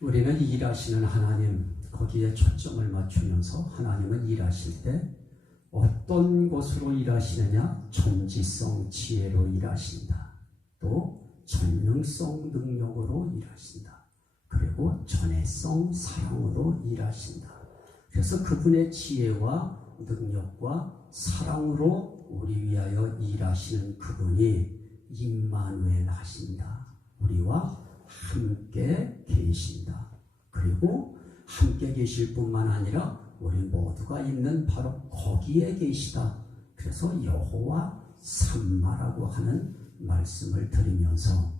우리는 일하시는 하나님, 거기에 초점을 맞추면서 하나님은 일하실 때 어떤 곳으로 일하시느냐? 전지성 지혜로 일하신다. 또 전능성 능력으로 일하신다. 그리고 전애성 사랑으로 일하신다. 그래서 그분의 지혜와 능력과 사랑으로 우리 위하여 일하시는 그분이 임마누엘 하신다. 우리와 함께 계신다. 그리고 함께 계실 뿐만 아니라 우리 모두가 있는 바로 거기에 계시다. 그래서 여호와 삼마라고 하는 말씀을 드리면서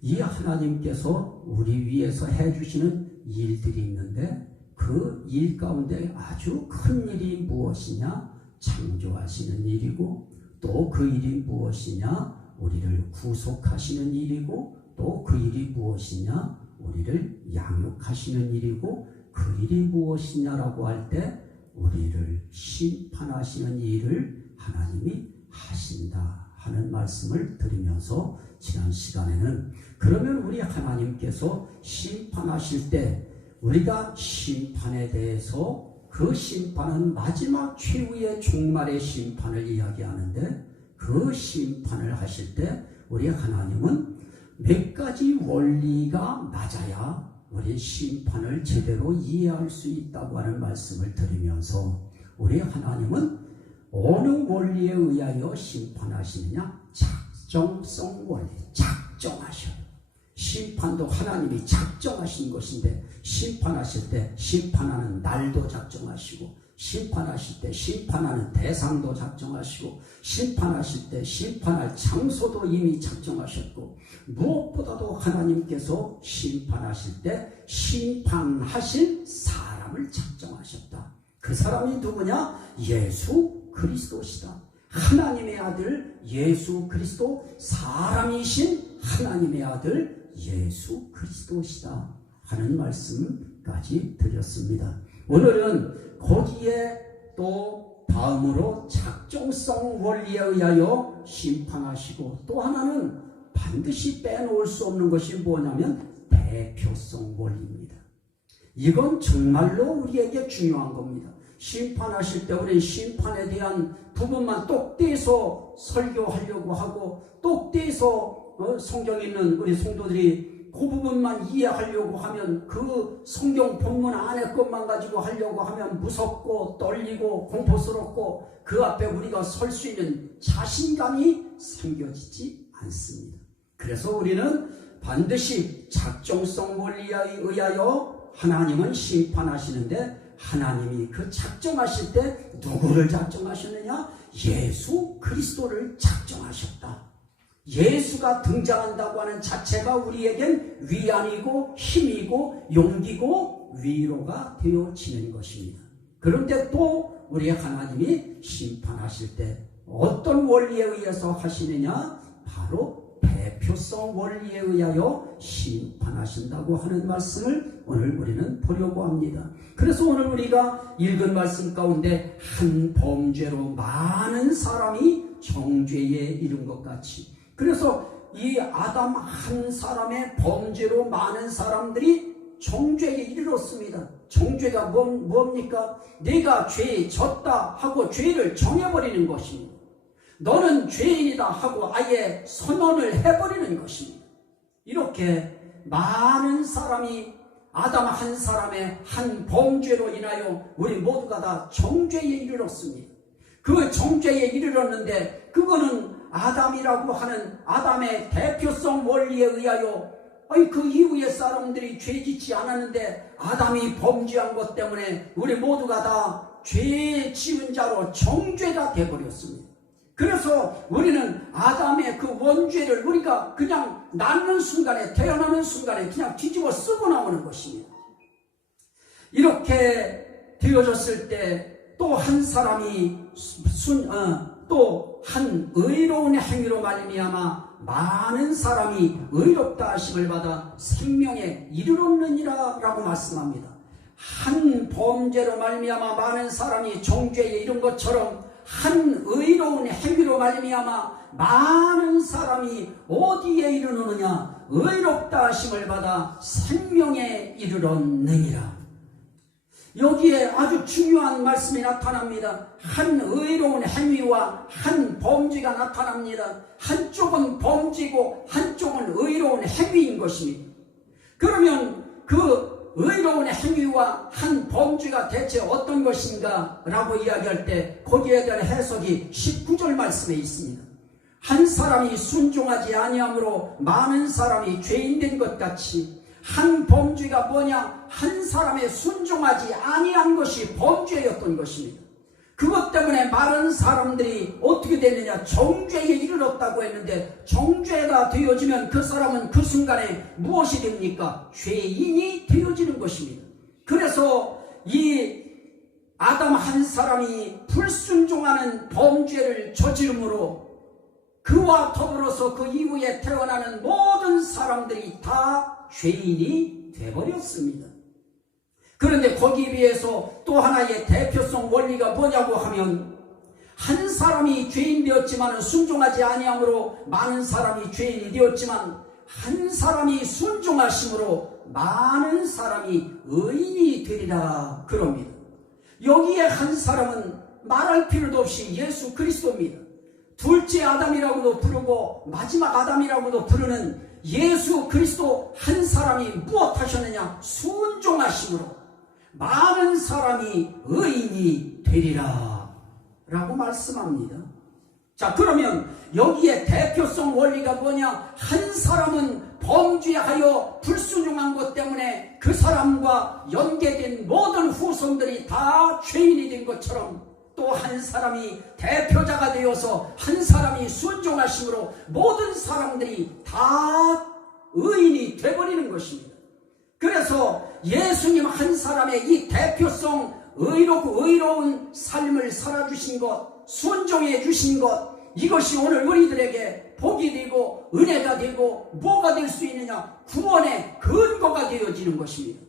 이 하나님께서 우리 위해서 해주시는 일들이 있는데 그 일 가운데 아주 큰 일이 무엇이냐? 창조하시는 일이고 또 그 일이 무엇이냐? 우리를 구속하시는 일이고 또 그 일이 무엇이냐? 우리를 양육하시는 일이고 그 일이 무엇이냐라고 할 때 우리를 심판하시는 일을 하나님이 하신다 하는 말씀을 드리면서 지난 시간에는 그러면 우리 하나님께서 심판하실 때 우리가 심판에 대해서 그 심판은 마지막 최후의 종말의 심판을 이야기하는데 그 심판을 하실 때 우리 하나님은 몇 가지 원리가 맞아야 우리 심판을 제대로 이해할 수 있다고 하는 말씀을 드리면서 우리 하나님은 어느 원리에 의하여 심판하시느냐? 작정성 원리, 작정하셔요. 심판도 하나님이 작정하신 것인데 심판하실 때 심판하는 날도 작정하시고 심판하실 때 심판하는 대상도 작정하시고 심판하실 때 심판할 장소도 이미 작정하셨고 무엇보다도 하나님께서 심판하실 때 심판하실 사람을 작정하셨다. 그 사람이 누구냐? 예수 그리스도시다. 하나님의 아들 예수 그리스도, 사람이신 하나님의 아들 예수 그리스도시다 하는 말씀까지 드렸습니다. 오늘은 거기에 또 다음으로 작정성 원리에 의하여 심판하시고 또 하나는 반드시 빼놓을 수 없는 것이 뭐냐면 대표성 원리입니다. 이건 정말로 우리에게 중요한 겁니다. 심판하실 때 우리 심판에 대한 부분만 똑 떼서 설교하려고 하고 똑 떼서 성경에 있는 우리 성도들이 그 부분만 이해하려고 하면 그 성경 본문 안에 것만 가지고 하려고 하면 무섭고 떨리고 공포스럽고 그 앞에 우리가 설 수 있는 자신감이 생겨지지 않습니다. 그래서 우리는 반드시 작정성 원리에 의하여 하나님은 심판하시는데 하나님이 그 작정하실 때 누구를 작정하셨느냐? 예수 그리스도를 작정하셨다. 예수가 등장한다고 하는 자체가 우리에겐 위안이고 힘이고 용기고 위로가 되어지는 것입니다. 그런데 또 우리 하나님이 심판하실 때 어떤 원리에 의해서 하시느냐? 바로 대표성 원리에 의하여 심판하신다고 하는 말씀을 오늘 우리는 보려고 합니다. 그래서 오늘 우리가 읽은 말씀 가운데 한 범죄로 많은 사람이 정죄에 이른 것 같이, 그래서 이 아담 한 사람의 범죄로 많은 사람들이 정죄에 이르렀습니다. 정죄가 뭡니까? 내가 죄에 졌다 하고 죄를 정해버리는 것입니다. 너는 죄인이다 하고 아예 선언을 해버리는 것입니다. 이렇게 많은 사람이 아담 한 사람의 한 범죄로 인하여 우리 모두가 다 정죄에 이르렀습니다. 그 정죄에 이르렀는데 그거는 아담이라고 하는 아담의 대표성 원리에 의하여 그 이후의 사람들이 죄짓지 않았는데 아담이 범죄한 것 때문에 우리 모두가 다 죄 지은 자로 정죄가 되어버렸습니다. 그래서 우리는 아담의 그 원죄를 우리가 그냥 낳는 순간에, 태어나는 순간에 그냥 뒤집어 쓰고 나오는 것입니다. 이렇게 되어졌을 때 또 한 사람이 또 한 의로운 행위로 말미암아 많은 사람이 의롭다 하심을 받아 생명에 이르렀느니라 라고 말씀합니다. 한 범죄로 말미암아 많은 사람이 정죄에 이른 것처럼 한 의로운 행위로 행위로 말미암아 많은 사람이 어디에 이르느냐? 의롭다 하심을 받아 생명에 이르렀느니라. 여기에 아주 중요한 말씀이 나타납니다. 한 의로운 행위와 한 범죄가 나타납니다. 한쪽은 범죄고 한쪽은 의로운 행위인 것입니다. 그러면 그 의로운 행위와 한 범죄가 대체 어떤 것인가 라고 이야기할 때 거기에 대한 해석이 19절 말씀에 있습니다. 한 사람이 순종하지 아니함으로 많은 사람이 죄인된 것 같이 한 범죄가 뭐냐? 한 사람의 순종하지 아니한 것이 범죄였던 것입니다. 그것 때문에 많은 사람들이 어떻게 되느냐? 정죄에 이르렀다고 했는데 정죄가 되어지면 그 사람은 그 순간에 무엇이 됩니까? 죄인이 되어지는 것입니다. 그래서 이 아담 한 사람이 불순종하는 범죄를 저지름으로 그와 더불어서 그 이후에 태어나는 모든 사람들이 다 죄인이 되어버렸습니다. 그런데 거기에 비해서 또 하나의 대표성 원리가 뭐냐고 하면 한 사람이 죄인 되었지만 순종하지 아니함으로 많은 사람이 죄인이 되었지만 한 사람이 순종하심으로 많은 사람이 의인이 되리라 그럽니다. 여기에 한 사람은 말할 필요도 없이 예수 그리스도입니다. 둘째 아담이라고도 부르고 마지막 아담이라고도 부르는 예수 그리스도 한 사람이 무엇하셨느냐? 순종하심으로 많은 사람이 의인이 되리라 라고 말씀합니다. 자, 그러면 여기에 대표성 원리가 뭐냐? 한 사람은 범죄하여 불순종한 것 때문에 그 사람과 연계된 모든 후손들이 다 죄인이 된 것처럼 또 한 사람이 대표자가 되어서 한 사람이 순종하심으로 모든 사람들이 다 의인이 되어버리는 것입니다. 그래서 예수님 한 사람의 이 대표성 의로운 삶을 살아주신 것, 순종해 주신 것, 이것이 오늘 우리들에게 복이 되고 은혜가 되고 뭐가 될 수 있느냐? 구원의 근거가 되어지는 것입니다.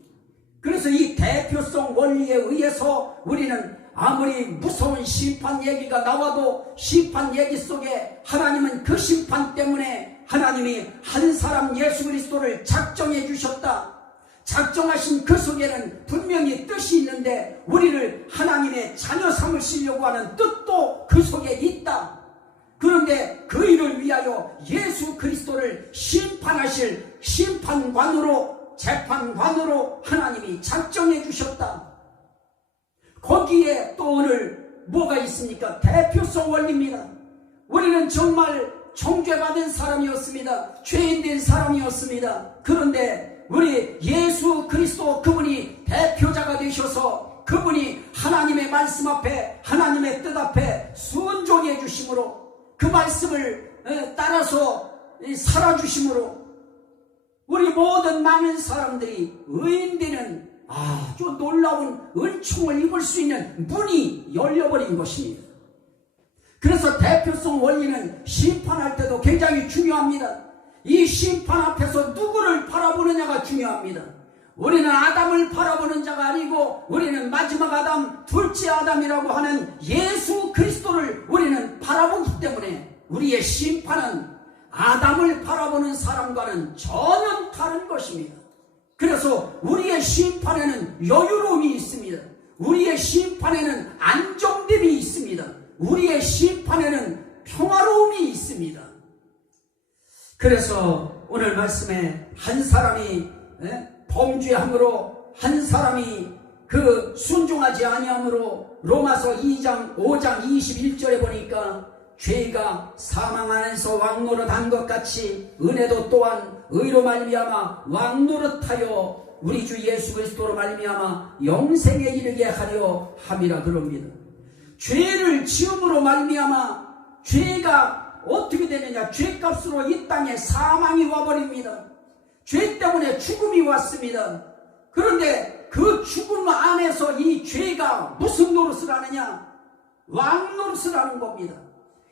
그래서 이 대표성 원리에 의해서 우리는 아무리 무서운 심판 얘기가 나와도 심판 얘기 속에 하나님은 그 심판 때문에 하나님이 한 사람 예수 그리스도를 작정해 주셨다. 작정하신 그 속에는 분명히 뜻이 있는데 우리를 하나님의 자녀 삼으시려고 하는 뜻도 그 속에 있다. 그런데 그 일을 위하여 예수 그리스도를 심판하실 심판관으로 재판관으로 하나님이 작정해 주셨다. 거기에 또 오늘 뭐가 있습니까? 대표성 원리입니다. 우리는 정말 정죄받은 사람이었습니다. 죄인된 사람이었습니다. 그런데 우리 예수 그리스도 그분이 대표자가 되셔서 그분이 하나님의 말씀 앞에 하나님의 뜻 앞에 순종해 주심으로 그 말씀을 따라서 살아주심으로 우리 모든 많은 사람들이 의인되는 아주 놀라운 은총을 입을 수 있는 문이 열려버린 것입니다. 그래서 대표성 원리는 심판할 때도 굉장히 중요합니다. 이 심판 앞에서 누구를 바라보느냐가 중요합니다. 우리는 아담을 바라보는 자가 아니고 우리는 마지막 아담, 둘째 아담이라고 하는 예수 그리스도를 우리는 바라보기 때문에 우리의 심판은 아담을 바라보는 사람과는 전혀 다른 것입니다. 그래서 우리의 심판에는 여유로움이 있습니다. 우리의 심판에는 안정됨이 있습니다. 우리의 심판에는 평화로움이 있습니다. 그래서 오늘 말씀에 한 사람이 범죄함으로 한 사람이 그 순종하지 아니함으로 로마서 2장 5장 21절에 보니까 죄가 사망 안에서 왕노릇한 것 같이 은혜도 또한 의로 말미암아 왕노릇하여 우리 주 예수 그리스도로 말미암아 영생에 이르게 하려 함이라 그럽니다. 죄를 지음으로 말미암아 죄가 어떻게 되느냐? 죄값으로 이 땅에 사망이 와버립니다. 죄 때문에 죽음이 왔습니다. 그런데 그 죽음 안에서 이 죄가 무슨 노릇을 하느냐? 왕노릇을 하는 겁니다.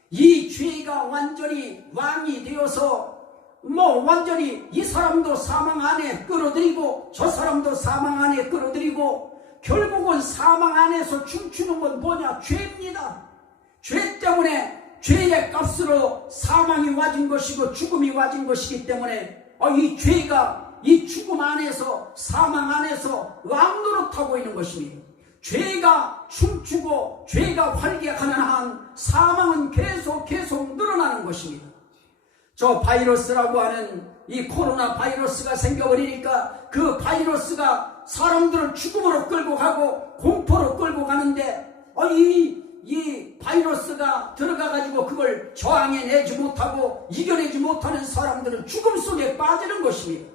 이 죄가 완전히 왕이 되어서 완전히 이 사람도 사망 안에 끌어들이고 저 사람도 사망 안에 끌어들이고 결국은 사망 안에서 춤추는 건 뭐냐? 죄입니다. 죄 때문에 죄의 값으로 사망이 와진 것이고 죽음이 와진 것이기 때문에 이 죄가 이 죽음 안에서 사망 안에서 왕노릇하고 있는 것입니다. 죄가 춤추고 죄가 활개하는 한 사망은 계속 늘어나는 것입니다. 저 바이러스라고 하는 이 코로나 바이러스가 생겨버리니까 그 바이러스가 사람들을 죽음으로 끌고 가고 공포로 끌고 가는데 이 바이러스가 들어가가지고 그걸 저항해내지 못하고 이겨내지 못하는 사람들은 죽음 속에 빠지는 것입니다.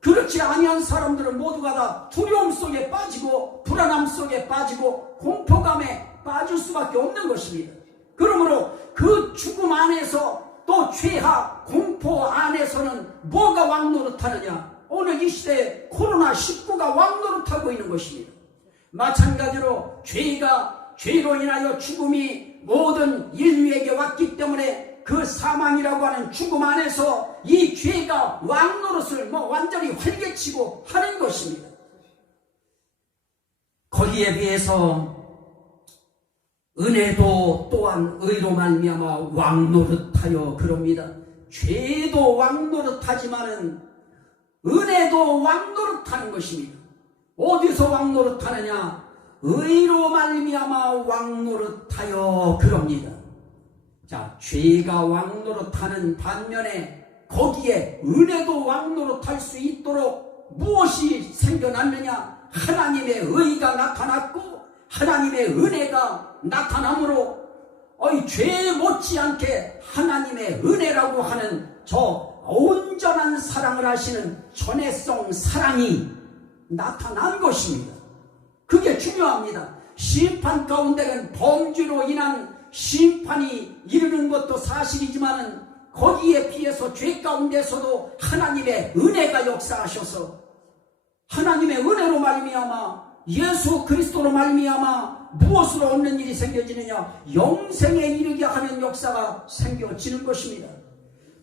그렇지 아니한 사람들은 모두가 다 두려움 속에 빠지고 불안함 속에 빠지고 공포감에 빠질 수밖에 없는 것입니다. 그러므로 그 죽음 안에서 또 죄하 공포 안에서는 뭐가 왕노릇하느냐? 오늘 이 시대에 코로나19가 왕노릇하고 있는 것입니다. 마찬가지로 죄로 인하여 죽음이 모든 인류에게 왔기 때문에 그 사망이라고 하는 죽음 안에서 이 죄가 왕노릇을 완전히 활개치고 하는 것입니다. 거기에 비해서 은혜도 또한 의로 말미암아 왕노릇하여 그럽니다. 죄도 왕노릇하지만은 은혜도 왕노릇하는 것입니다. 어디서 왕노릇하느냐? 의로 말미암아 왕노릇하여 그럽니다. 자, 죄가 왕노릇하는 반면에 거기에 은혜도 왕노릇할 수 있도록 무엇이 생겨났느냐? 하나님의 의가 나타났고 하나님의 은혜가 나타나므로 죄 못지않게 하나님의 은혜라고 하는 저 온전한 사랑을 하시는 전혜성 사랑이 나타난 것입니다. 그게 중요합니다. 심판 가운데는 범죄로 인한 심판이 이르는 것도 사실이지만은 거기에 비해서 죄 가운데서도 하나님의 은혜가 역사하셔서 하나님의 은혜로 말미암아 예수 그리스도로 말미암아 무엇으로 얻는 일이 생겨지느냐? 영생에 이르게 하는 역사가 생겨지는 것입니다.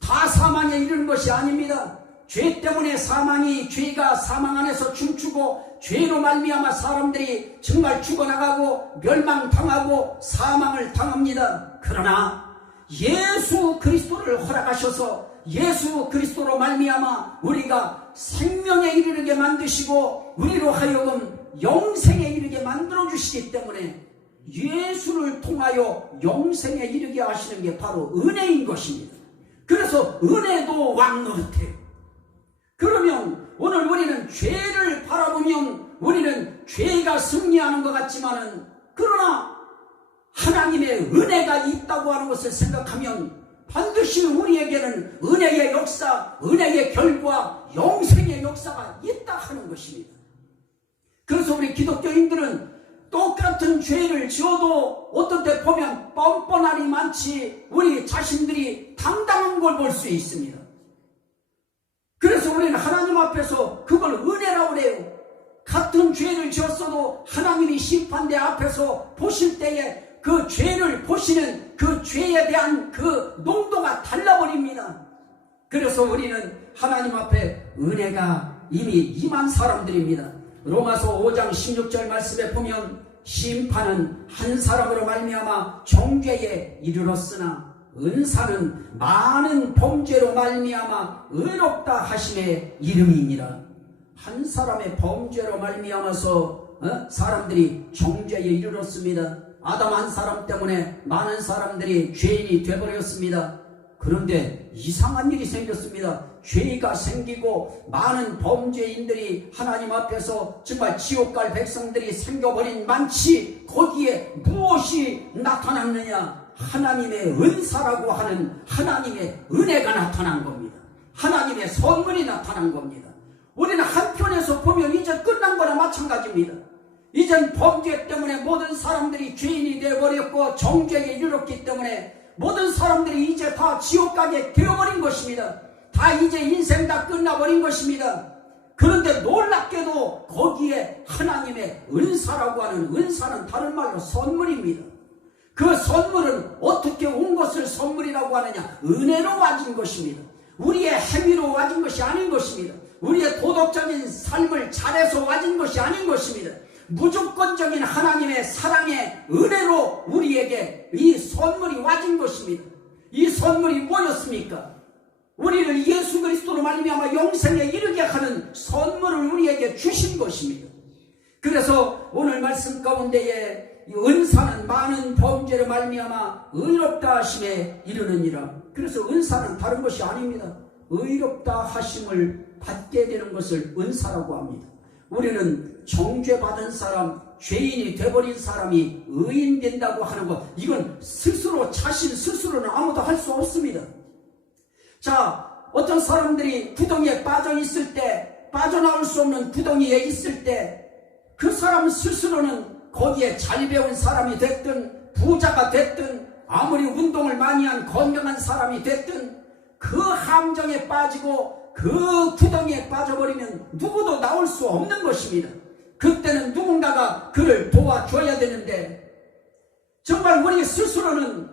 다 사망에 이르는 것이 아닙니다. 죄 때문에 죄가 사망 안에서 춤추고 죄로 말미암아 사람들이 정말 죽어나가고 멸망당하고 사망을 당합니다. 그러나 예수 그리스도를 허락하셔서 예수 그리스도로 말미암아 우리가 생명에 이르게 만드시고 우리로 하여금 영생에 이르게 만들어 주시기 때문에 예수를 통하여 영생에 이르게 하시는 게 바로 은혜인 것입니다. 그래서 은혜도 왕노릇해요. 그러면 오늘 우리는 죄를 바라보면 우리는 죄가 승리하는 것 같지만은 그러나 하나님의 은혜가 있다고 하는 것을 생각하면 반드시 우리에게는 은혜의 역사, 은혜의 결과, 영생의 역사가 있다 하는 것입니다. 그래서 우리 기독교인들은 똑같은 죄를 지어도 어떤 때 보면 뻔뻔하니 많지 우리 자신들이 당당한 걸 볼 수 있습니다. 그래서 우리는 하나님 앞에서 그걸 은혜라고 그래요. 같은 죄를 지었어도 하나님이 심판대 앞에서 보실 때에 그 죄를 보시는 그 죄에 대한 그 농도가 달라버립니다. 그래서 우리는 하나님 앞에 은혜가 이미 임한 사람들입니다. 로마서 5장 16절 말씀에 보면 심판은 한 사람으로 말미암아 정죄에 이르렀으나 은사는 많은 범죄로 말미암아 의롭다 하심의 이름이니라. 한 사람의 범죄로 말미암아서 사람들이 정죄에 이르렀습니다. 아담 한 사람 때문에 많은 사람들이 죄인이 되어버렸습니다. 그런데 이상한 일이 생겼습니다. 죄가 생기고 많은 범죄인들이 하나님 앞에서 정말 지옥 갈 백성들이 생겨버린 많지. 거기에 무엇이 나타났느냐? 하나님의 은사라고 하는 하나님의 은혜가 나타난 겁니다. 하나님의 선물이 나타난 겁니다. 우리는 한편에서 보면 이제 끝난 거나 마찬가지입니다. 이젠 범죄 때문에 모든 사람들이 죄인이 되어버렸고 정죄에 이르렀기 때문에 모든 사람들이 이제 다 지옥 가게 되어버린 것입니다. 다 이제 인생 다 끝나버린 것입니다. 그런데 놀랍게도 거기에 하나님의 은사라고 하는 은사는 다른 말로 선물입니다. 그 선물은 어떻게 온 것을 선물이라고 하느냐? 은혜로 와진 것입니다. 우리의 행위로 와진 것이 아닌 것입니다. 우리의 도덕적인 삶을 잘해서 와진 것이 아닌 것입니다. 무조건적인 하나님의 사랑의 은혜로 우리에게 이 선물이 와진 것입니다. 이 선물이 뭐였습니까? 우리를 예수 그리스도로 말미암아 영생에 이르게 하는 선물을 우리에게 주신 것입니다. 그래서 오늘 말씀 가운데에 은사는 많은 범죄로 말미암아 의롭다 하심에 이르느니라. 그래서 은사는 다른 것이 아닙니다. 의롭다 하심을 받게 되는 것을 은사라고 합니다. 우리는 정죄받은 사람, 죄인이 되어버린 사람이 의인 된다고 하는 것, 이건 스스로 자신 스스로는 아무도 할 수 없습니다. 자, 어떤 사람들이 구덩이에 빠져 있을 때, 빠져나올 수 없는 구덩이에 있을 때 그 사람 스스로는 거기에 잘 배운 사람이 됐든 부자가 됐든 아무리 운동을 많이 한 건강한 사람이 됐든 그 함정에 빠지고 그 구덩이에 빠져버리면 누구도 나올 수 없는 것입니다. 그때는 누군가가 그를 도와줘야 되는데 정말 우리 스스로는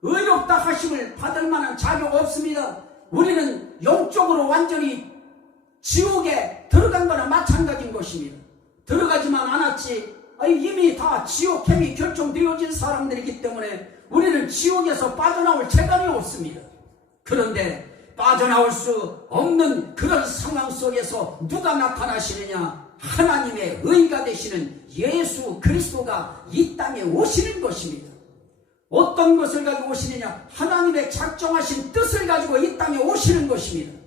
의롭다 하심을 받을 만한 자격 없습니다. 우리는 영적으로 완전히 지옥에 들어간 거나 마찬가지인 것입니다. 들어가지만 않았지 이미 다 지옥행이 결정되어진 사람들이기 때문에 우리는 지옥에서 빠져나올 재간이 없습니다. 그런데 빠져나올 수 없는 그런 상황 속에서 누가 나타나시느냐? 하나님의 의가 되시는 예수 그리스도가 이 땅에 오시는 것입니다. 어떤 것을 가지고 오시느냐? 하나님의 작정하신 뜻을 가지고 이 땅에 오시는 것입니다.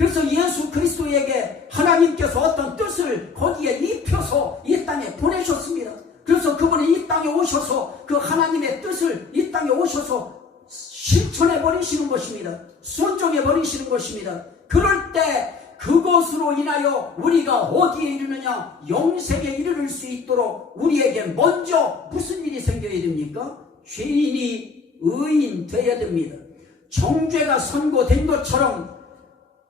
그래서 예수 그리스도에게 하나님께서 어떤 뜻을 거기에 입혀서 이 땅에 보내셨습니다. 그래서 그분이 이 땅에 오셔서 그 하나님의 뜻을 이 땅에 오셔서 실천해 버리시는 것입니다. 순종해 버리시는 것입니다. 그럴 때 그것으로 인하여 우리가 어디에 이르느냐? 영생에 이르를 수 있도록 우리에게 먼저 무슨 일이 생겨야 됩니까? 죄인이 의인 되어야 됩니다. 정죄가 선고된 것처럼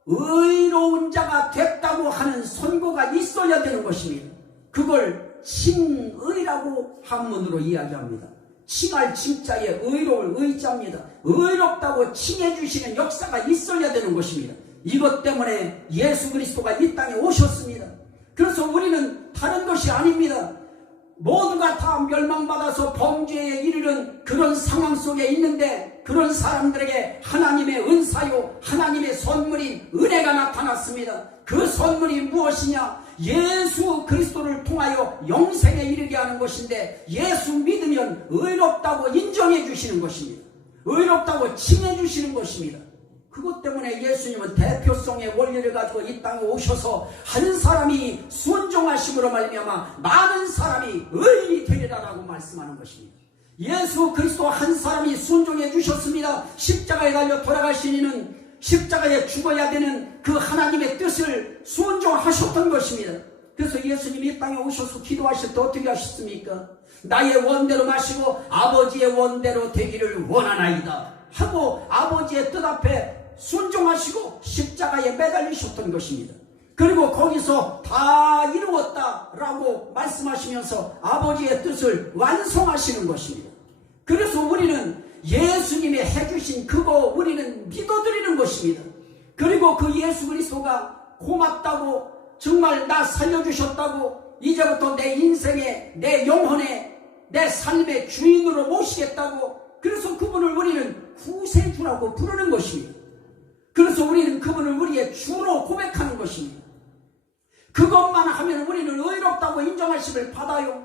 의로운 자가 됐다고 하는 선고가 있어야 되는 것입니다. 그걸 칭의라고 한문으로 이야기합니다. 칭할 칭자에 의로울 의자입니다. 의롭다고 칭해 주시는 역사가 있어야 되는 것입니다. 이것 때문에 예수 그리스도가 이 땅에 오셨습니다. 그래서 우리는 다른 것이 아닙니다. 모두가 다 멸망받아서 범죄에 이르는 그런 상황 속에 있는데 그런 사람들에게 하나님의 은사요 하나님의 선물인 은혜가 나타났습니다. 그 선물이 무엇이냐? 예수 그리스도를 통하여 영생에 이르게 하는 것인데 예수 믿으면 의롭다고 인정해 주시는 것입니다. 의롭다고 칭해 주시는 것입니다. 그것 때문에 예수님은 대표성의 원리를 가지고 이 땅에 오셔서 한 사람이 순종하심으로 말미암아 많은 사람이 의인이 되리라라고 말씀하는 것입니다. 예수 그리스도 한 사람이 순종해 주셨습니다. 십자가에 달려 돌아가신 이는 십자가에 죽어야 되는 그 하나님의 뜻을 순종하셨던 것입니다. 그래서 예수님이 이 땅에 오셔서 기도하실 때 어떻게 하셨습니까? 나의 원대로 마시고 아버지의 원대로 되기를 원하나이다 하고 아버지의 뜻 앞에 순종하시고 십자가에 매달리셨던 것입니다. 그리고 거기서 다 이루었다라고 말씀하시면서 아버지의 뜻을 완성하시는 것입니다. 그래서 우리는 예수님이 해주신 그거 우리는 믿어드리는 것입니다. 그리고 그 예수 그리스도가 고맙다고 정말 나 살려주셨다고 이제부터 내 인생에 내 영혼에 내 삶의 주인으로 모시겠다고 그래서 그분을 우리는 구세주라고 부르는 것입니다. 그래서 우리는 그분을 우리의 주로 고백하는 것입니다. 그것만 하면 우리는 의롭다고 인정하심을 받아요.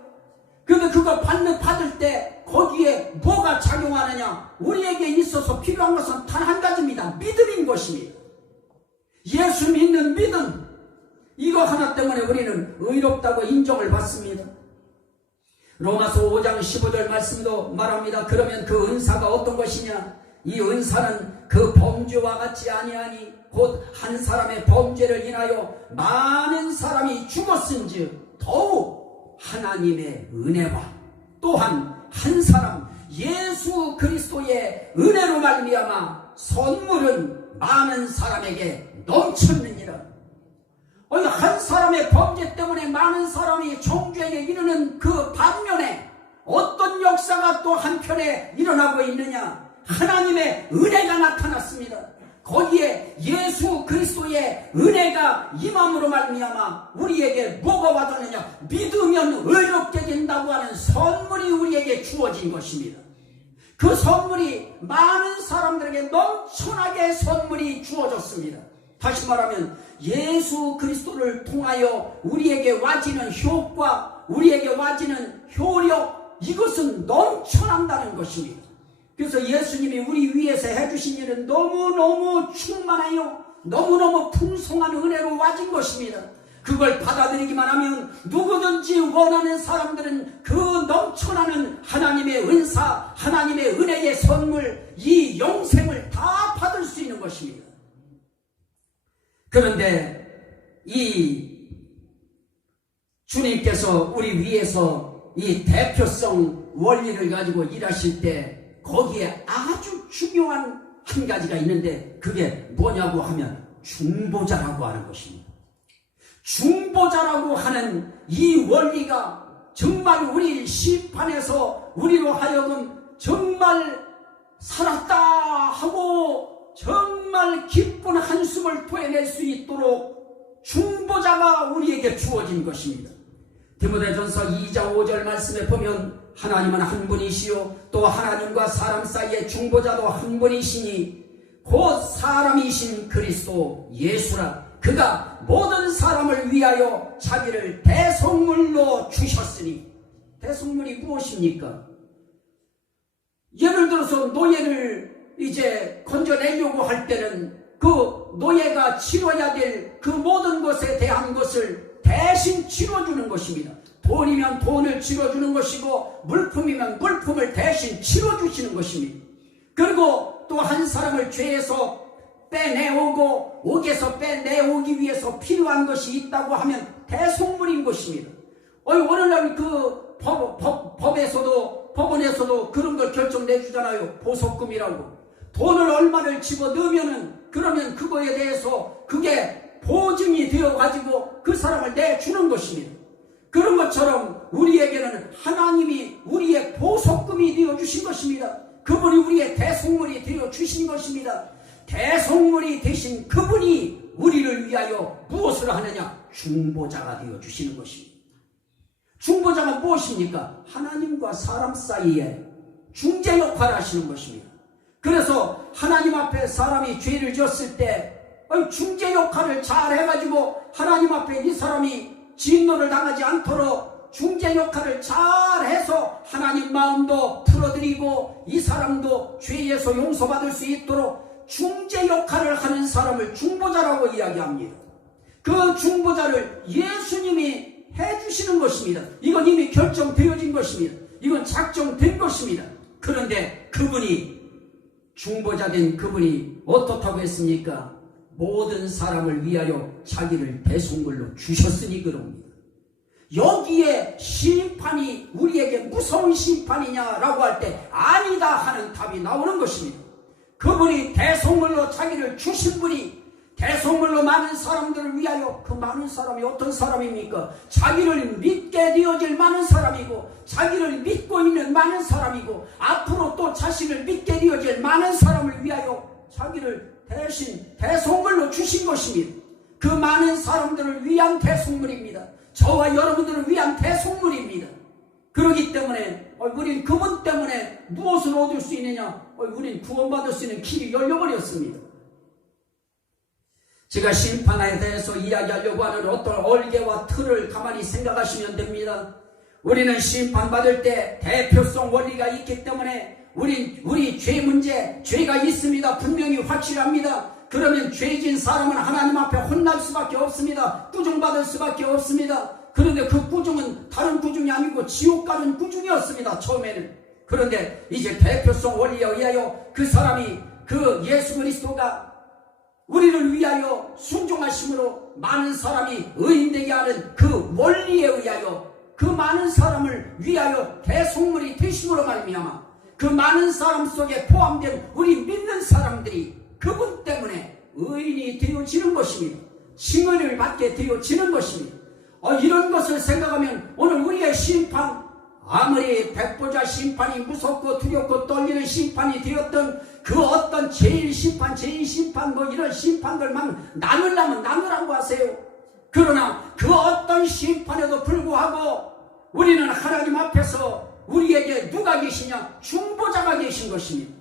그런데 그거 받을 때 거기에 뭐가 작용하느냐? 우리에게 있어서 필요한 것은 단 한 가지입니다. 믿음인 것입니다. 예수 믿는 믿음. 이거 하나 때문에 우리는 의롭다고 인정을 받습니다. 로마서 5장 15절 말씀도 말합니다. 그러면 그 은사가 어떤 것이냐? 이 은사는 그 범죄와 같지 아니하니 곧 한 사람의 범죄를 인하여 많은 사람이 죽었은즉 더욱 하나님의 은혜와 또한 한 사람 예수 그리스도의 은혜로 말미암아 선물은 많은 사람에게 넘쳤느니라. 한 사람의 범죄 때문에 많은 사람이 정죄에 이르는 그 반면에 어떤 역사가 또 한편에 일어나고 있느냐? 하나님의 은혜가 나타났습니다. 거기에 예수 그리스도의 은혜가 임함으로 말미암아 우리에게 뭐가 와닿느냐? 믿으면 의롭게 된다고 하는 선물이 우리에게 주어진 것입니다. 그 선물이 많은 사람들에게 넘쳐나게 선물이 주어졌습니다. 다시 말하면 예수 그리스도를 통하여 우리에게 와지는 효과, 우리에게 와지는 효력, 이것은 넘쳐난다는 것입니다. 그래서 예수님이 우리 위해서 해주신 일은 너무너무 충만해요. 너무너무 풍성한 은혜로 와진 것입니다. 그걸 받아들이기만 하면 누구든지 원하는 사람들은 그 넘쳐나는 하나님의 은사, 하나님의 은혜의 선물, 이 영생을 다 받을 수 있는 것입니다. 그런데 이 주님께서 우리 위해서 이 대표성 원리를 가지고 일하실 때 거기에 아주 중요한 한 가지가 있는데 그게 뭐냐고 하면 중보자라고 하는 것입니다. 중보자라고 하는 이 원리가 정말 우리 심판에서 우리로 하여금 정말 살았다 하고 정말 기쁜 한숨을 토해낼 수 있도록 중보자가 우리에게 주어진 것입니다. 디모데전서 2장 5절 말씀에 보면 하나님은 한 분이시요 또 하나님과 사람 사이의 중보자도 한 분이시니 곧 사람이신 그리스도 예수라. 그가 모든 사람을 위하여 자기를 대속물로 주셨으니. 대속물이 무엇입니까? 예를 들어서 노예를 이제 건져내려고 할 때는 그 노예가 치러야 될 그 모든 것에 대한 것을 대신 치러주는 것입니다. 돈이면 돈을 치러주는 것이고 물품이면 물품을 대신 치러주시는 것입니다. 그리고 또 한 사람을 죄에서 빼내오고 옥에서 빼내오기 위해서 필요한 것이 있다고 하면 대속물인 것입니다. 오늘날 그 법원에서도 그런 걸 결정내주잖아요. 보석금이라고. 돈을 얼마를 집어넣으면은 그러면 그거에 대해서 그게 보증이 되어가지고 그 사람을 내주는 것입니다. 그런 것처럼 우리에게는 하나님이 우리의 보석금이 되어주신 것입니다. 그분이 우리의 대속물이 되어주신 것입니다. 대속물이 되신 그분이 우리를 위하여 무엇을 하느냐? 중보자가 되어주시는 것입니다. 중보자가 무엇입니까? 하나님과 사람 사이에 중재 역할을 하시는 것입니다. 그래서 하나님 앞에 사람이 죄를 지었을 때 중재 역할을 잘 해가지고 하나님 앞에 이 사람이 진노를 당하지 않도록 중재 역할을 잘 해서 하나님 마음도 풀어드리고 이 사람도 죄에서 용서받을 수 있도록 중재 역할을 하는 사람을 중보자라고 이야기합니다. 그 중보자를 예수님이 해주시는 것입니다. 이건 이미 결정되어진 것입니다. 이건 작정된 것입니다. 그런데 그분이 중보자 된 그분이 어떻다고 했습니까? 모든 사람을 위하여 자기를 대속물로 주셨으니 그럽니다. 여기에 심판이 우리에게 무서운 심판이냐라고 할 때 아니다 하는 답이 나오는 것입니다. 그분이 대속물로 자기를 주신 분이 대속물로 많은 사람들을 위하여, 그 많은 사람이 어떤 사람입니까? 자기를 믿게 되어질 많은 사람이고 자기를 믿고 있는 많은 사람이고 앞으로 또 자신을 믿게 되어질 많은 사람을 위하여 자기를 대신 대속물로 주신 것입니다. 그 많은 사람들을 위한 대속물입니다. 저와 여러분들을 위한 대속물입니다. 그렇기 때문에 우린 그분 때문에 무엇을 얻을 수 있느냐? 우린 구원받을 수 있는 길이 열려버렸습니다. 제가 심판에 대해서 이야기하려고 하는 어떤 얼개와 틀을 가만히 생각하시면 됩니다. 우리는 심판받을 때 대표성 원리가 있기 때문에 우리 죄 문제, 죄가 있습니다. 분명히 확실합니다. 그러면 죄진 사람은 하나님 앞에 혼날 수밖에 없습니다. 꾸중받을 수밖에 없습니다. 그런데 그 꾸중은 다른 꾸중이 아니고 지옥 가는 꾸중이었습니다. 처음에는. 그런데 이제 대표성 원리에 의하여 그 사람이 그 예수 그리스도가 우리를 위하여 순종하심으로 많은 사람이 의인되게 하는 그 원리에 의하여 그 많은 사람을 위하여 대속물이 되심으로 말미암아 그 많은 사람 속에 포함된 우리 믿는 사람들이 그분 때문에 의인이 되어지는 것입니다. 칭의를 받게 되어지는 것입니다. 이런 것을 생각하면 오늘 우리의 심판, 아무리 백보자 심판이 무섭고 두렵고 떨리는 심판이 되었던 그 어떤 제1심판, 제2심판 뭐 이런 심판들만 나누려면 나누라고 하세요. 그러나 그 어떤 심판에도 불구하고 우리는 하나님 앞에서 우리에게 누가 계시냐? 중보자가 계신 것입니다.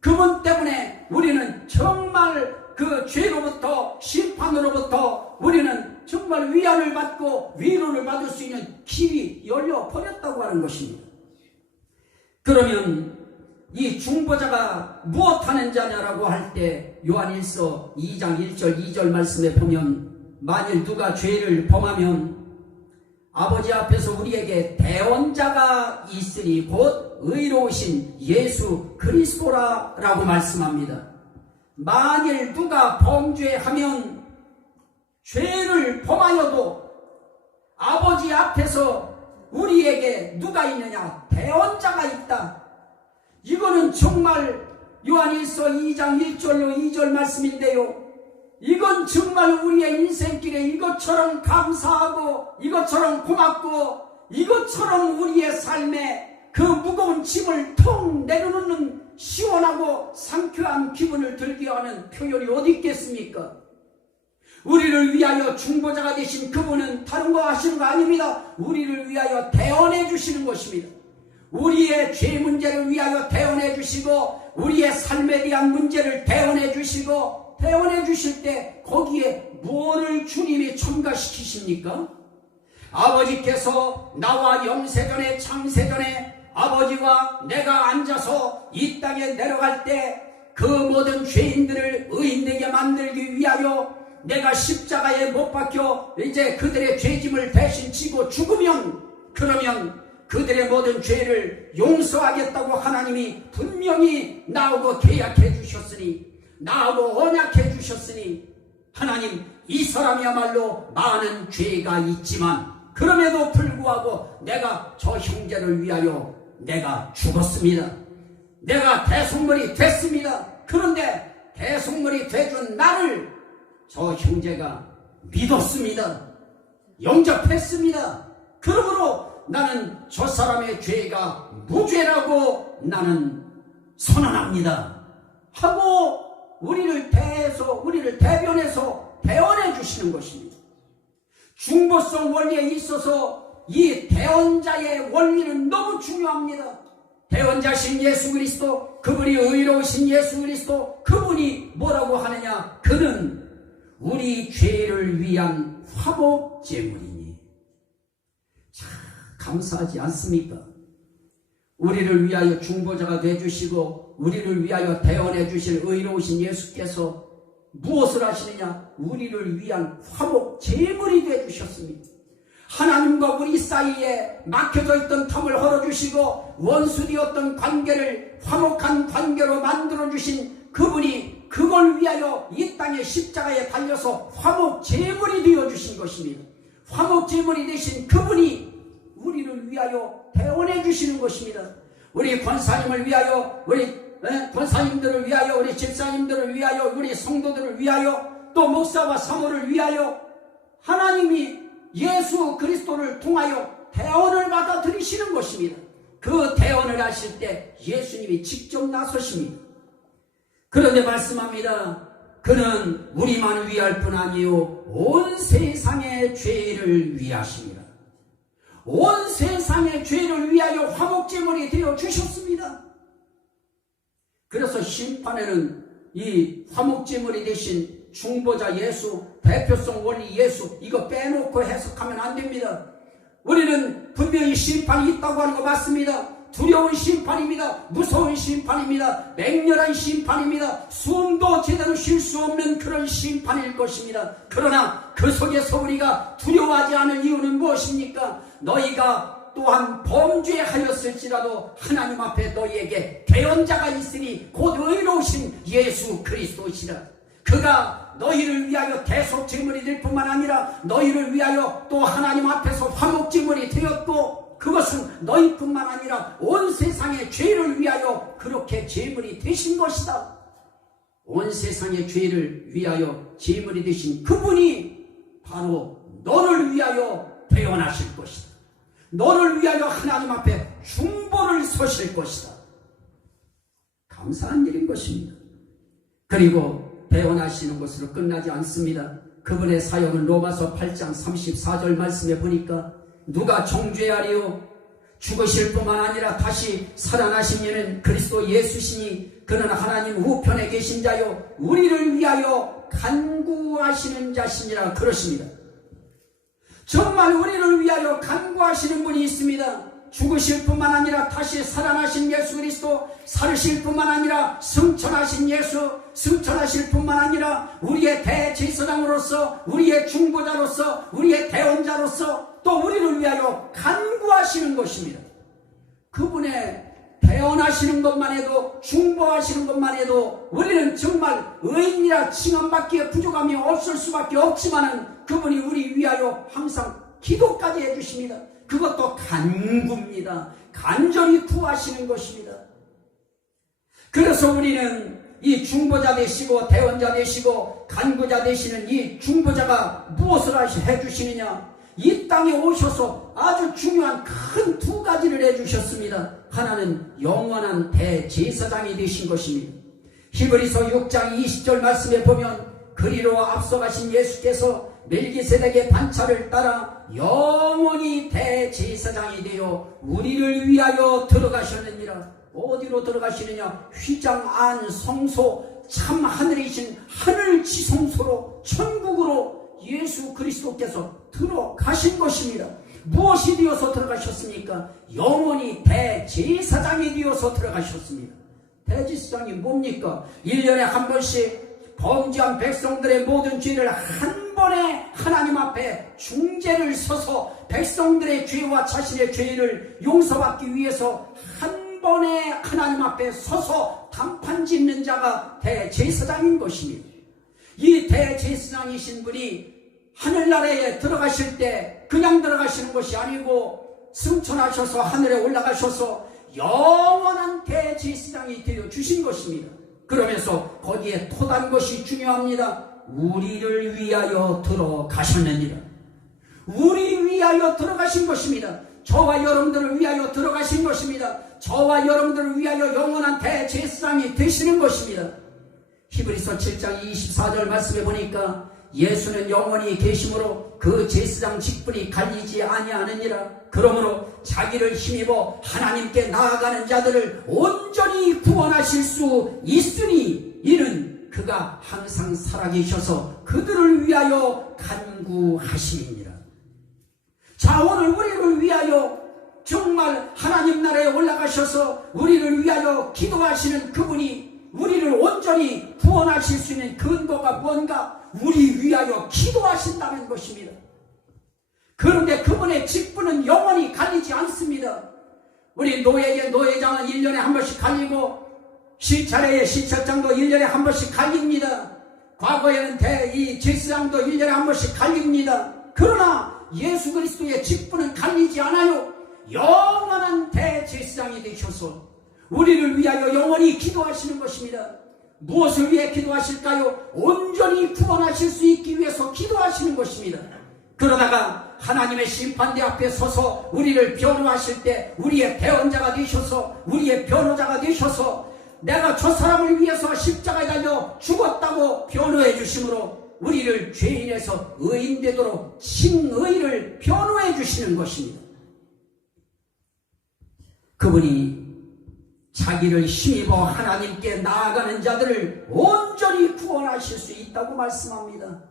그분 때문에 우리는 정말 그 죄로부터 심판으로부터 우리는 정말 위안을 받고 위로를 받을 수 있는 길이 열려 버렸다고 하는 것입니다. 그러면 이 중보자가 무엇하는 자냐라고 할 때 요한일서 2장 1절 2절 말씀에 보면 만일 누가 죄를 범하면 아버지 앞에서 우리에게 대언자가 있으니 곧 의로우신 예수 그리스도라라고 말씀합니다. 만일 누가 범죄하면 죄를 범하여도 아버지 앞에서 우리에게 누가 있느냐? 대언자가 있다. 이거는 정말 요한일서 2장 1절로 2절 말씀인데요. 이건 정말 우리의 인생길에 이것처럼 감사하고 이것처럼 고맙고 이것처럼 우리의 삶에 그 무거운 짐을 통 내려놓는 시원하고 상쾌한 기분을 들게 하는 표현이 어디 있겠습니까? 우리를 위하여 중보자가 되신 그분은 다른 거 하시는 거 아닙니다. 우리를 위하여 대언해 주시는 것입니다. 우리의 죄 문제를 위하여 대언해 주시고 우리의 삶에 대한 문제를 대언해 주시고 대언해 주실 때 거기에 무엇을 주님이 첨가시키십니까? 아버지께서 나와 영세전에 창세전에 아버지와 내가 앉아서 이 땅에 내려갈 때 그 모든 죄인들을 의인되게 만들기 위하여 내가 십자가에 못 박혀 이제 그들의 죄짐을 대신 지고 죽으면 그러면 그들의 모든 죄를 용서하겠다고 하나님이 분명히 나하고 계약해 주셨으니 나하고 언약해 주셨으니 하나님 이 사람이야말로 많은 죄가 있지만 그럼에도 불구하고 내가 저 형제를 위하여 내가 죽었습니다. 내가 대속물이 됐습니다. 그런데 대속물이 돼준 나를 저 형제가 믿었습니다. 영접했습니다. 그러므로 나는 저 사람의 죄가 무죄라고 나는 선언합니다. 하고 우리를 대변해서 대언해 주시는 것입니다. 중보성 원리에 있어서 이 대언자의 원리는 너무 중요합니다. 대언자신 예수 그리스도, 그분이 의로우신 예수 그리스도, 그분이 뭐라고 하느냐? 그는 우리 죄를 위한 화목제물이니. 참 감사하지 않습니까? 우리를 위하여 중보자가 되어주시고 우리를 위하여 대언해 주실 의로우신 예수께서 무엇을 하시느냐? 우리를 위한 화목제물이 되어주셨습니다. 하나님과 우리 사이에 막혀져 있던 텀을 헐어주시고 원수되었던 관계를 화목한 관계로 만들어주신 그분이 그걸 위하여 이 땅의 십자가에 달려서 화목제물이 되어주신 것입니다. 화목제물이 되신 그분이 우리를 위하여 대언해 주시는 것입니다. 우리 권사님을 위하여, 우리 권사님들을 위하여, 우리 집사님들을 위하여, 우리 성도들을 위하여, 또 목사와 사모를 위하여 하나님이 예수 그리스도를 통하여 대언을 받아들이시는 것입니다. 그 대언을 하실 때 예수님이 직접 나서십니다. 그런데 말씀합니다. 그는 우리만 위할 뿐 아니요 온 세상의 죄를 위하십니다. 온 세상의 죄를 위하여 화목제물이 되어 주셨습니다. 그래서 심판에는 이 화목제물이 되신 중보자 예수, 대표성 원리 예수, 이거 빼놓고 해석하면 안 됩니다. 우리는 분명히 심판이 있다고 하는 거 맞습니다. 두려운 심판입니다. 무서운 심판입니다. 맹렬한 심판입니다. 숨도 제대로 쉴 수 없는 그런 심판일 것입니다. 그러나 그 속에서 우리가 두려워하지 않을 이유는 무엇입니까? 너희가 또한 범죄하였을지라도 하나님 앞에 너희에게 대언자가 있으니 곧 의로우신 예수 그리스도시라. 그가 너희를 위하여 대속제물이 될 뿐만 아니라 너희를 위하여 또 하나님 앞에서 화목제물이 되었고 그것은 너희뿐만 아니라 온 세상의 죄를 위하여 그렇게 제물이 되신 것이다. 온 세상의 죄를 위하여 제물이 되신 그분이 바로 너를 위하여 대언하실 것이다. 너를 위하여 하나님 앞에 중보를 서실 것이다. 감사한 일인 것입니다. 그리고 대언하시는 것으로 끝나지 않습니다. 그분의 사역은 로마서 8장 34절 말씀에 보니까 누가 정죄하리요? 죽으실 뿐만 아니라 다시 살아나신 이는 그리스도 예수시니 그는 하나님 우편에 계신 자요 우리를 위하여 간구하시는 자시니라 그러십니다. 정말 우리를 위하여 간구하시는 분이 있습니다. 죽으실 뿐만 아니라 다시 살아나신 예수 그리스도, 살으실 뿐만 아니라 승천하신 예수, 승천하실 뿐만 아니라 우리의 대제사장으로서, 우리의 중보자로서, 우리의 대언자로서 또 우리를 위하여 간구하시는 것입니다. 그분의 대언하시는 것만 해도, 중보하시는 것만 해도 우리는 정말 의인이라 칭함받기에 부족함이 없을 수밖에 없지만은 그분이 우리 위하여 항상 기도까지 해주십니다. 그것도 간구입니다. 간절히 구하시는 것입니다. 그래서 우리는 이 중보자 되시고 대언자 되시고 간구자 되시는 이 중보자가 무엇을 해주시느냐? 이 땅에 오셔서 아주 중요한 큰 두 가지를 해주셨습니다. 하나는 영원한 대제사장이 되신 것입니다. 히브리서 6장 20절 말씀에 보면 그리로 앞서가신 예수께서 멜기세덱의 반차를 따라 영원히 대제사장이 되어 우리를 위하여 들어가셨느니라. 어디로 들어가시느냐? 휘장 안 성소, 참 하늘이신 하늘 지성소로, 천국으로 예수 그리스도께서 들어가신 것입니다. 무엇이 되어서 들어가셨습니까? 영원히 대제사장이 되어서 들어가셨습니다. 대제사장이 뭡니까? 1년에 한 번씩 범죄한 백성들의 모든 죄를 한 번에 하나님 앞에 중재를 서서 백성들의 죄와 자신의 죄를 용서받기 위해서 한 번에 하나님 앞에 서서 단판 짓는 자가 대제사장인 것입니다. 이 대제사장이신 분이 하늘나라에 들어가실 때 그냥 들어가시는 것이 아니고 승천하셔서 하늘에 올라가셔서 영원한 대제사장이 되어 주신 것입니다. 그러면서 거기에 또 다른 것이 중요합니다. 우리를 위하여 들어가셨느니라. 우리 위하여 들어가신 것입니다. 저와 여러분들을 위하여 들어가신 것입니다. 저와 여러분들을 위하여 영원한 대제사장이 되시는 것입니다. 히브리서 7장 24절 말씀에 보니까 예수는 영원히 계심으로 그 제사장 직분이 갈리지 아니하느니라. 그러므로 자기를 힘입어 하나님께 나아가는 자들을 온전히 구원하실 수 있으니 이는 그가 항상 살아계셔서 그들을 위하여 간구하심이니라. 자, 오늘 우리를 위하여 정말 하나님 나라에 올라가셔서 우리를 위하여 기도하시는 그분이 우리를 온전히 구원하실 수 있는 근거가 뭔가? 우리 위하여 기도하신다는 것입니다. 그런데 그분의 직분은 영원히 갈리지 않습니다. 우리 노예장은 1년에 한 번씩 갈리고 시차례의 시찰장도 1년에 한 번씩 갈립니다. 과거에는 이 제사장도 1년에 한 번씩 갈립니다. 그러나 예수 그리스도의 직분은 갈리지 않아요. 영원한 대제사장이 되셔서 우리를 위하여 영원히 기도하시는 것입니다. 무엇을 위해 기도하실까요? 온전히 구원하실 수 있기 위해서 기도하시는 것입니다. 그러다가 하나님의 심판대 앞에 서서 우리를 변호하실 때 우리의 대언자가 되셔서 우리의 변호자가 되셔서 내가 저 사람을 위해서 십자가에 달려 죽었다고 변호해 주심으로 우리를 죄인에서 의인 되도록 칭의를 변호해 주시는 것입니다. 그분이 자기를 힘입어 하나님께 나아가는 자들을 온전히 구원하실 수 있다고 말씀합니다.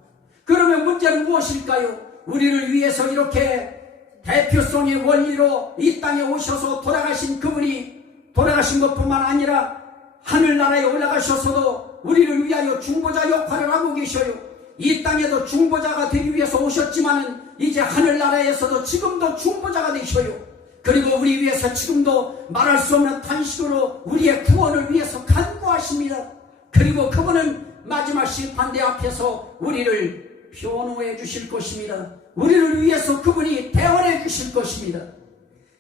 그러면 문제는 무엇일까요? 우리를 위해서 이렇게 대표성의 원리로 이 땅에 오셔서 돌아가신 그분이 돌아가신 것뿐만 아니라 하늘나라에 올라가셔서도 우리를 위하여 중보자 역할을 하고 계셔요. 이 땅에도 중보자가 되기 위해서 오셨지만은 이제 하늘나라에서도 지금도 중보자가 되셔요. 그리고 우리 위해서 지금도 말할 수 없는 탄식으로 우리의 구원을 위해서 간구하십니다. 그리고 그분은 마지막 심판대 앞에서 우리를 변호해 주실 것입니다. 우리를 위해서 그분이 대언해 주실 것입니다.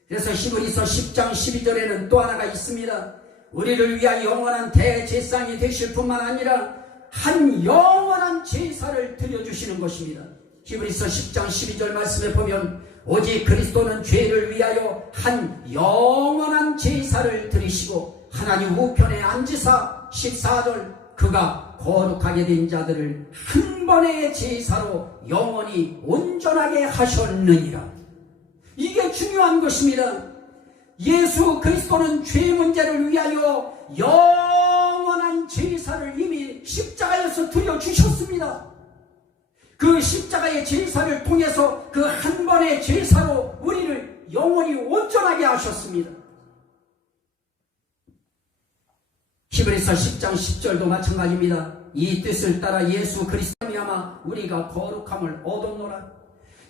그래서 히브리서 10장 12절에는 또 하나가 있습니다. 우리를 위하여 영원한 대제사장이 되실 뿐만 아니라 한 영원한 제사를 드려주시는 것입니다. 히브리서 10장 12절 말씀에 보면 오직 그리스도는 죄를 위하여 한 영원한 제사를 드리시고 하나님 우편에 앉으사 14절 그가 거룩하게 된 자들을 한 번의 제사로 영원히 온전하게 하셨느니라. 이게 중요한 것입니다. 예수 그리스도는 죄 문제를 위하여 영원한 제사를 이미 십자가에서 드려주셨습니다. 그 십자가의 제사를 통해서 그 한 번의 제사로 우리를 영원히 온전하게 하셨습니다. 히브리서 10장 10절도 마찬가지입니다. 이 뜻을 따라 예수 그리스도로 아마 우리가 거룩함을 얻었노라.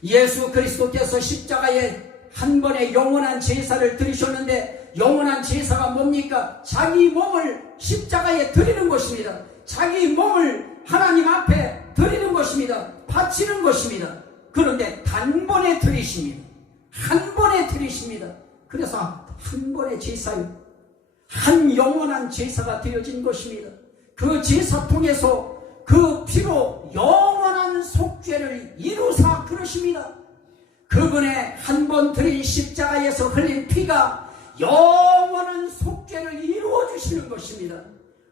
예수 그리스도께서 십자가에 한 번의 영원한 제사를 드리셨는데, 영원한 제사가 뭡니까? 자기 몸을 십자가에 드리는 것입니다. 자기 몸을 하나님 앞에 드리는 것입니다. 바치는 것입니다. 그런데 단번에 드리십니다. 한 번에 드리십니다. 그래서 한 번의 제사요, 한 영원한 제사가 되어진 것입니다. 그 제사 통해서 그 피로 영원한 속죄를 이루사 그러십니다. 그분의 한 번 드린 십자가에서 흘린 피가 영원한 속죄를 이루어 주시는 것입니다.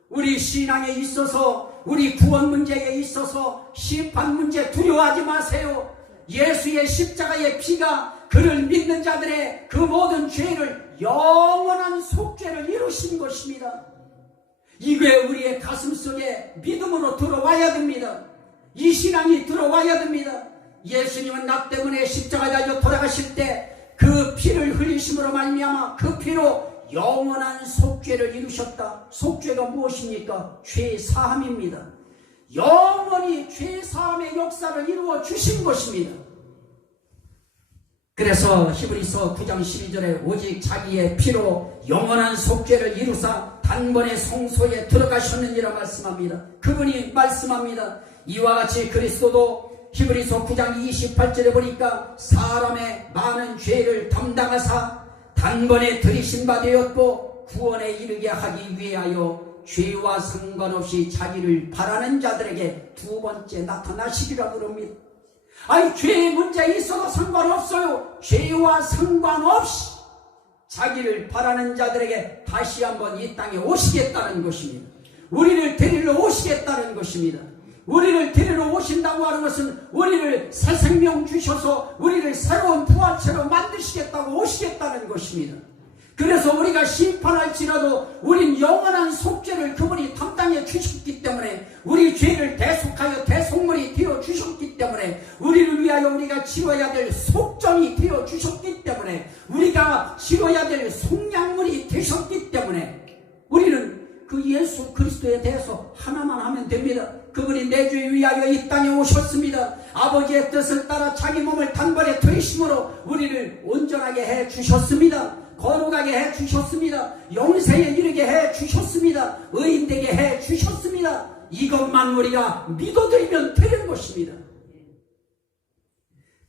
우리 신앙에 있어서, 우리 구원 문제에 있어서 심판 문제 두려워하지 마세요. 예수의 십자가의 피가 그를 믿는 자들의 그 모든 죄를 영원한 속죄를 이루신 것입니다. 이게 우리의 가슴속에 믿음으로 들어와야 됩니다. 이 신앙이 들어와야 됩니다. 예수님은 나 때문에 십자가에 달려 돌아가실 때 그 피를 흘리심으로 말미암아 그 피로 영원한 속죄를 이루셨다. 속죄가 무엇입니까? 죄사함입니다. 영원히 죄사함의 역사를 이루어 주신 것입니다. 그래서 히브리서 9장 12절에 오직 자기의 피로 영원한 속죄를 이루사 단번에 성소에 들어가셨느니라 말씀합니다. 그분이 말씀합니다. 이와 같이 그리스도도 히브리서 9장 28절에 보니까 사람의 많은 죄를 담당하사 단번에 들이신 바 되었고 구원에 이르게 하기 위하여 죄와 상관없이 자기를 바라는 자들에게 두 번째 나타나시리라 그럽니다. 아니, 죄의 문제에 있어도 상관없어요. 죄와 상관없이 자기를 바라는 자들에게 다시 한번 이 땅에 오시겠다는 것입니다. 우리를 데리러 오시겠다는 것입니다. 우리를 데리러 오신다고 하는 것은 우리를 새 생명 주셔서 우리를 새로운 부활체로 만드시겠다고 오시겠다는 것입니다. 그래서 우리가 심판할지라도 우린 영원한 속죄를 그분이 담당해 주셨기 때문에, 우리 죄를 대속하여 대속물이 되어 주셨기 때문에, 우리를 위하여 우리가 치러야 될 속전이 되어 주셨기 때문에, 우리가 치러야 될 속량물이 되셨기 때문에 우리는 그 예수 그리스도에 대해서 하나만 하면 됩니다. 그분이 내 죄 위하여 이 땅에 오셨습니다. 아버지의 뜻을 따라 자기 몸을 단번에 들이심으로 우리를 온전하게 해 주셨습니다. 거룩하게 해 주셨습니다. 영생에 이르게 해 주셨습니다. 의인되게 해 주셨습니다. 이것만 우리가 믿어드리면 되는 것입니다.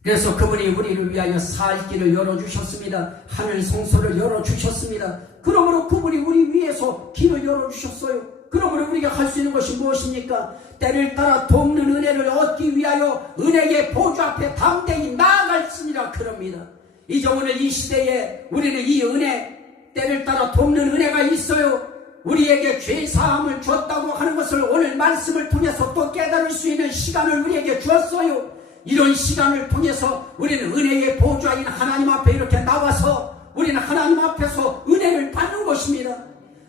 그래서 그분이 우리를 위하여 살 길을 열어주셨습니다. 하늘 성소를 열어주셨습니다. 그러므로 그분이 우리 위해서 길을 열어주셨어요. 그러므로 우리가 할 수 있는 것이 무엇입니까? 때를 따라 돕는 은혜를 얻기 위하여 은혜의 보좌 앞에 담대히 나아갈지니라 그럽니다. 이제 오늘 이 시대에 우리는 이 은혜, 때를 따라 돕는 은혜가 있어요. 우리에게 죄사함을 줬다고 하는 것을 오늘 말씀을 통해서 또 깨달을 수 있는 시간을 우리에게 주었어요. 이런 시간을 통해서 우리는 은혜의 보좌인 하나님 앞에 이렇게 나와서 우리는 하나님 앞에서 은혜를 받는 것입니다.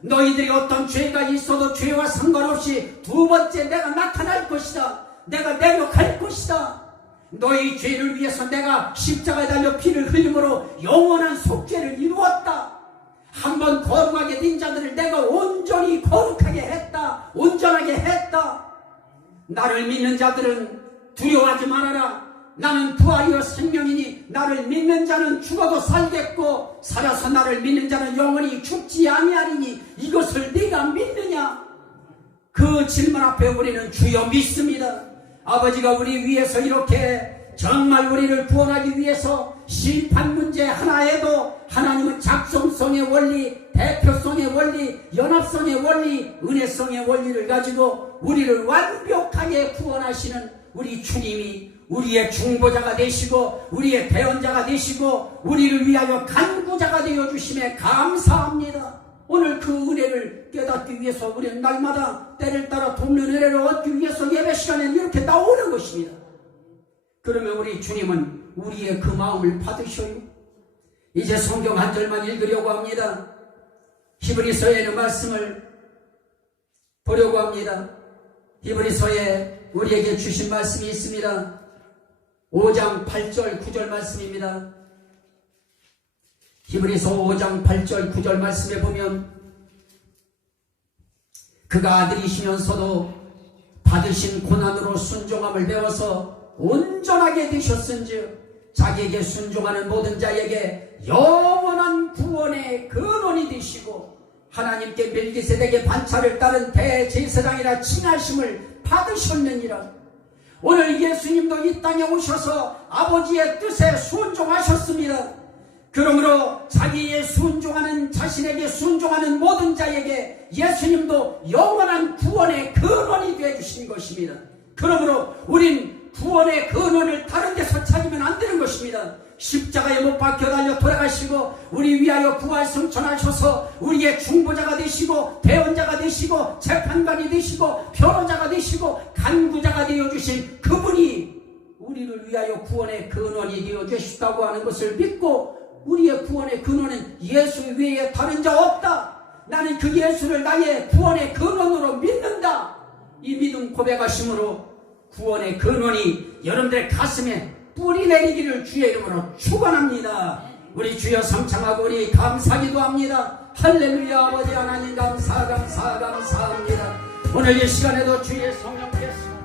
너희들이 어떤 죄가 있어도 죄와 상관없이 두 번째 내가 나타날 것이다. 내가 내려갈 것이다. 너희 죄를 위해서 내가 십자가에 달려 피를 흘림으로 영원한 속죄를 이루었다. 한번 거룩하게 된 자들을 내가 온전히 거룩하게 했다. 온전하게 했다. 나를 믿는 자들은 두려워하지 말아라. 나는 부활이요 생명이니 나를 믿는 자는 죽어도 살겠고 살아서 나를 믿는 자는 영원히 죽지 아니하리니 이것을 네가 믿느냐? 그 질문 앞에 우리는 주여 믿습니다. 아버지가 우리 위해서 이렇게 정말 우리를 구원하기 위해서 심판 문제 하나에도 하나님은 작성성의 원리, 대표성의 원리, 연합성의 원리, 은혜성의 원리를 가지고 우리를 완벽하게 구원하시는 우리 주님이 우리의 중보자가 되시고 우리의 대언자가 되시고 우리를 위하여 간구자가 되어주심에 감사합니다. 오늘 그 은혜를 깨닫기 위해서 우리는 날마다 때를 따라 돕는 은혜를 얻기 위해서 예배 시간에 이렇게 나오는 것입니다. 그러면 우리 주님은 우리의 그 마음을 받으셔요. 이제 성경 한 절만 읽으려고 합니다. 히브리서에 있는 말씀을 보려고 합니다. 히브리서에 우리에게 주신 말씀이 있습니다. 5장 8절 9절 말씀입니다. 히브리서 5장 8절 9절 말씀에 보면 그가 아들이시면서도 받으신 고난으로 순종함을 배워서 온전하게 되셨은즉 자기에게 순종하는 모든 자에게 영원한 구원의 근원이 되시고 하나님께 멜기세덱의 반차를 따른 대제사장이라 칭하심을 받으셨느니라. 오늘 예수님도 이 땅에 오셔서 아버지의 뜻에 순종하셨습니다. 그러므로 자기의 순종하는, 자신에게 순종하는 모든 자에게 예수님도 영원한 구원의 근원이 되어주신 것입니다. 그러므로 우린 구원의 근원을 다른 데서 찾으면 안 되는 것입니다. 십자가에 못 박혀 달려 돌아가시고 우리 위하여 부활 승천하셔서 우리의 중보자가 되시고 대언자가 되시고 재판관이 되시고 변호자가 되시고 간구자가 되어주신 그분이 우리를 위하여 구원의 근원이 되어주셨다고 하는 것을 믿고 우리의 구원의 근원은 예수 외에 다른 자 없다. 나는 그 예수를 나의 구원의 근원으로 믿는다. 이 믿음 고백하심으로 구원의 근원이 여러분들의 가슴에 뿌리 내리기를 주의 이름으로 축원합니다. 우리 주여 성창하고 우리 감사기도 합니다. 할렐루야. 아버지 하나님 감사합니다. 오늘 이 시간에도 주의 성령께서